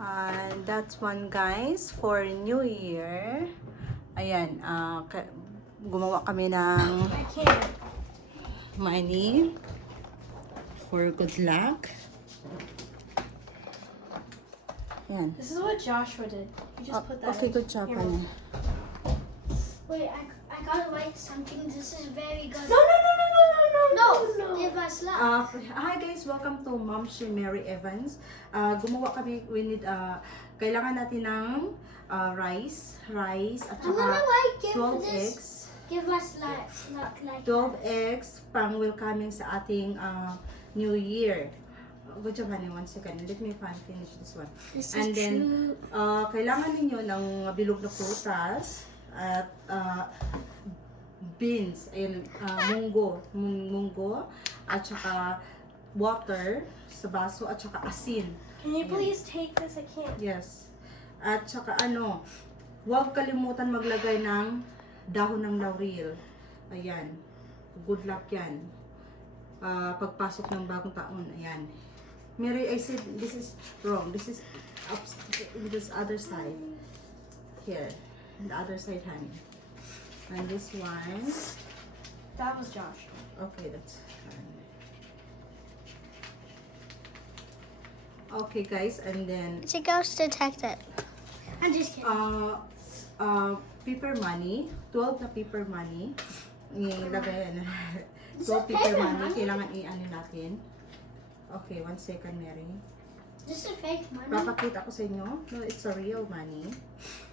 And that's one guys for New Year. Ayan, ah, ka- gumawa kami ng money for good luck. Ayan. This is what Joshua did. He just Ah, put that. okay, in. good job. Anya. Wait, I, I gotta like something. This is very good. No, no, no, no, give us luck. Uh, hi guys, welcome to Mom She Mary Evans. Uh, gumawa kami, we need, uh, kailangan natin ng uh, rice, rice, at saka like give 12 this. eggs. Give us luck, luck like 12 eggs pang welcoming sa ating uh, New Year. Good job, honey. One second. Let me fin- finish this one. This And then, true. uh, kailangan ninyo ng bilog na prutas at uh, beans, ayun, uh, munggo, mung- munggo, at saka water sa baso, at saka asin. Can you please take this? I can't. Yes. At saka ano, huwag kalimutan maglagay ng dahon ng laurel. Ayan. Good luck yan. Ah, pagpasok ng bagong taon. Ayan. Mary, I said this is wrong. This is up, this other side. Here. The other side, honey. And this one. That was Josh. Okay, that's fine. Okay, guys. And then, It's a ghost detective. I'm just kidding. uh, uh, paper money, 12 na paper money. Ilagay yan. 12 paper paper money, money? kailangan i-ano natin. Okay, one second, Mary. This is fake money. Papakita ko sa inyo. No, it's a real money.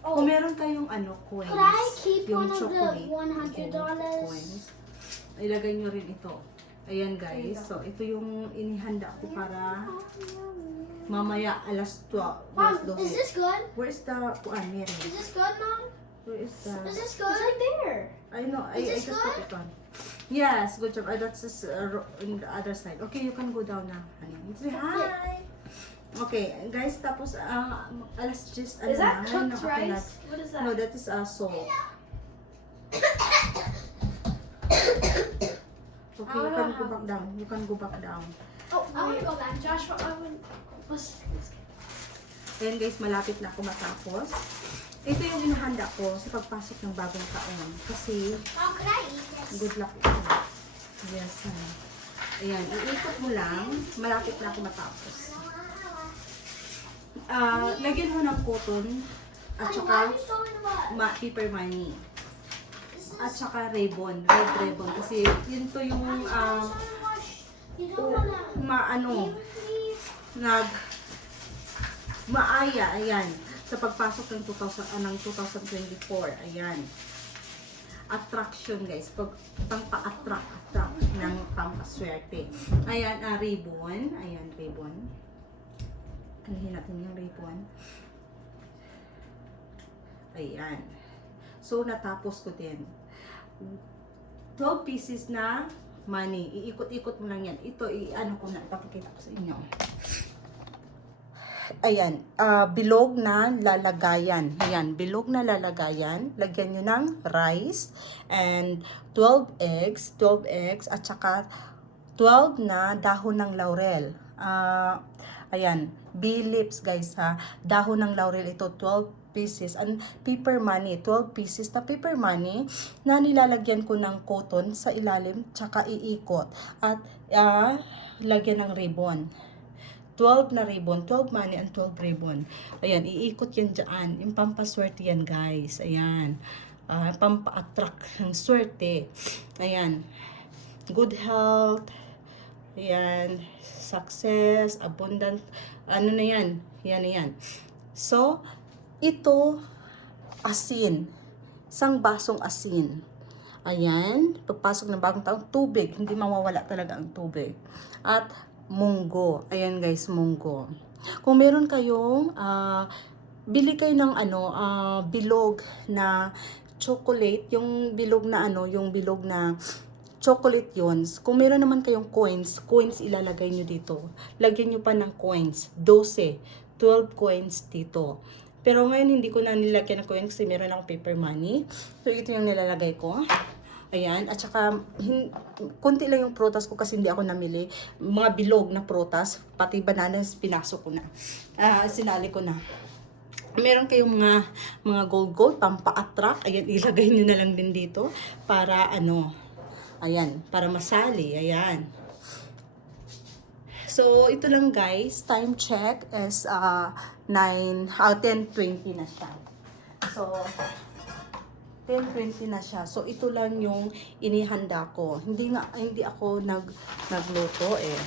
Oh, Kung meron kayong ano, coins, could I keep one of the chocolate, one hundred gold dollars? coins, ilagay nyo rin ito. Ayan guys, so ito yung inihanda ko para mamaya alas 12. Mom, alas is 12. this good? Where's the, kuan, Mary? Is this good, Mom? Where is the, Is this It's good? right there. I know, I, Is I this just good? put it on. Yes, good job. Uh, that's just, uh, in the other side. Okay, you can go down now, honey. Say hi. Okay, guys, tapos, uh, alas 10, ano Is that na, cooked nakakulat. rice? What is that? No, that is uh, salt. Okay, you can go back down. You can go back down. Oh, I want Wait. to go back. Joshua, I would. Let's, let's get Then guys, malapit na ako matapos. Ito yung inahanda ko sa pagpasok ng bagong taon. Kasi, Mom, could I eat this? good luck ito. Yes, honey. Ayan, iikot mo lang. Malapit na ako matapos. Ah, lagyan mo ng cotton at saka ma paper money. At saka ribbon, red ribbon. Kasi yun to yung wanna. maano, Please. nag maaya, ayan, sa pagpasok ng 2000, ah, ng 2024, ayan. Attraction guys, pag pang-pa-attract, attract ng pampaswerte. Ayan, ah, ribbon, ayan, ribbon. Kanihin natin yung ribbon. Ayan. So, natapos ko din. 12 pieces na money. Iikot-ikot mo lang yan. Ito, i-ano ko na, ipapakita ko sa inyo. Ayan, ah, bilog na lalagayan. Ayan, bilog na lalagayan. Lagyan nyo ng rice and 12 eggs, 12 eggs at saka 12 na dahon ng laurel. Ah, ayan, B-lips guys ha. Dahon ng laurel ito, 12 pieces. And paper money, 12 pieces na paper money na nilalagyan ko ng cotton sa ilalim tsaka iikot. At ah, lagyan ng ribbon. 12 na ribbon, 12 money and 12 ribbon. Ayan, iikot yan dyan. Yung pampaswerte yan, guys. Ayan. Ah, pampa-attract ng swerte. Ayan. Good health. Ayan. Success, abundant. Ano na yan? Yan na yan. So, ito, asin. Isang basong asin. Ayan, pagpasok ng bagong taon, tubig. Hindi mawawala talaga ang tubig. At munggo. Ayan guys, munggo. Kung meron kayong, ah, bili kayo ng ano, ah, bilog na chocolate, yung bilog na ano, yung bilog na chocolate yun. Kung meron naman kayong coins, coins ilalagay nyo dito. Lagyan nyo pa ng coins. 12. 12 coins dito. Pero ngayon hindi ko na nilagyan ng coins kasi meron akong paper money. So ito yung nilalagay ko. Ayan, at saka hin, kunti lang yung prutas ko kasi hindi ako namili. Mga bilog na prutas, pati bananas pinasok ko na. Ah, sinali ko na. Meron kayong mga mga gold gold pampa-attract. Ayan, ilagay niyo na lang din dito para ano, ayan, para masali. Ayan. So, ito lang guys, time check is uh, 9, uh, 10.20 na siya. So, 10.20 na siya. So, ito lang yung inihanda ko. Hindi nga, hindi ako nag, nagluto eh.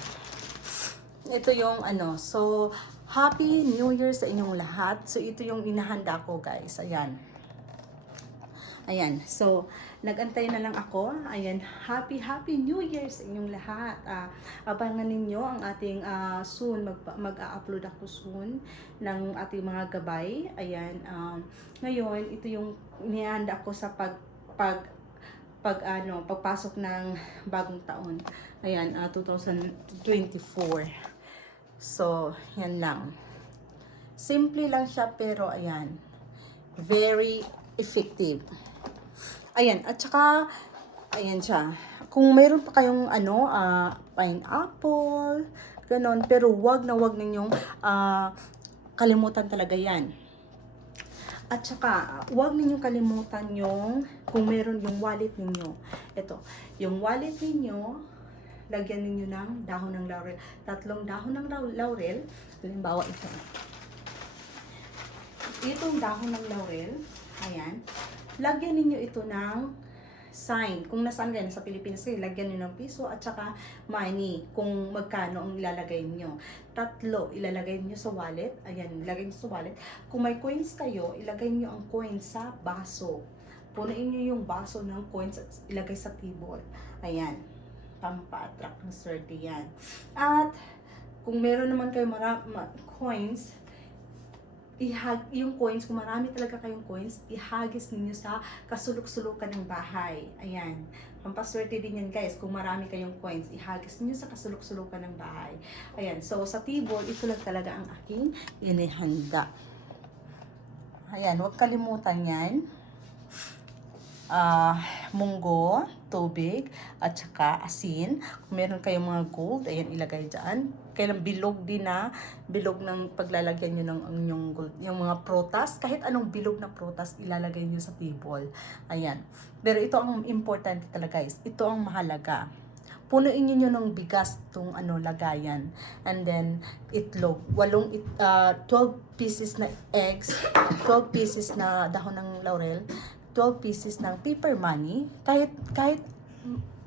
Ito yung ano, so, Happy New Year sa inyong lahat. So, ito yung inahanda ko guys. Ayan. Ayan. So, nagantay na lang ako. Ayan. Happy, Happy New Year sa inyong lahat. Ah, abangan ninyo ang ating ah, soon. Mag, mag-upload ako soon ng ating mga gabay. Ayan. Um, ngayon, ito yung inihanda ko sa pag, pag, pag ano, pagpasok ng bagong taon. Ayan, ah, 2024. So, yan lang. Simple lang siya pero ayan. Very effective. Ayan, at saka, ayan siya. Kung mayroon pa kayong ano, ah, pineapple, ganon, pero wag na wag ninyong ah, kalimutan talaga yan. At saka, huwag ninyong kalimutan yung, kung meron yung wallet ninyo. Ito, yung wallet ninyo, lagyan ninyo ng dahon ng laurel. Tatlong dahon ng lau- laurel. Halimbawa ito. Itong dahon ng laurel, ayan, lagyan ninyo ito ng sign. Kung nasaan kayo, sa Pilipinas kayo, lagyan niyo ng piso at saka money kung magkano ang ilalagay niyo. Tatlo, ilalagay niyo sa wallet. Ayan, ilagay niyo sa wallet. Kung may coins kayo, ilagay niyo ang coins sa baso. Punuin niyo yung baso ng coins at ilagay sa table. Ayan, pampa-attract ng swerte yan. At kung meron naman kayo mara- ma- coins, ihag yung coins, kung marami talaga kayong coins, ihagis ninyo sa kasulok-sulukan ng bahay. Ayan. Pampaswerte din yan guys. Kung marami kayong coins, ihagis ninyo sa kasulok-sulukan ng bahay. Ayan. So, sa table, ito lang talaga ang aking inihanda. Ayan. Huwag kalimutan yan. Ah, munggo, tubig, at saka asin. Kung meron kayong mga gold, ayan, ilagay dyan. Kailang bilog din na, bilog ng paglalagyan nyo ng inyong gold, yung mga prutas, kahit anong bilog na prutas, ilalagay nyo sa table. Ayan. Pero ito ang importante talaga guys. Ito ang mahalaga. Punuin niyo ng bigas tong ano lagayan. And then itlog. Walong it, ah, 12 pieces na eggs, 12 pieces na dahon ng laurel, 12 pieces ng paper money, kahit kahit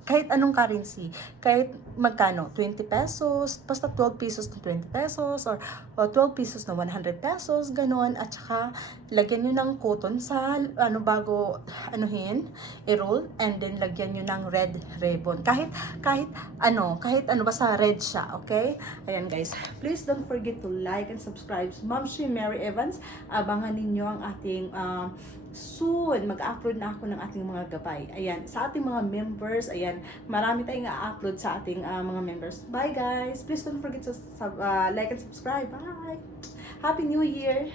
kahit anong currency, kahit magkano, 20 pesos, basta 12 pesos na 20 pesos, or, or 12 pesos na 100 pesos, ganon, at saka lagyan nyo ng cotton sa, ano, bago, anuhin, i-roll, and then lagyan nyo ng red ribbon. Kahit, kahit, ano, kahit ano, basta red siya, okay? Ayan guys, please don't forget to like and subscribe. Ma'am Shi Mary Evans, abangan ninyo ang ating, um, soon, mag-upload na ako ng ating mga gabay. Ayan, sa ating mga members, ayan, marami tayong i-upload sa ating uh, mga members. Bye guys! Please don't forget to uh, like and subscribe. Bye! Happy New Year!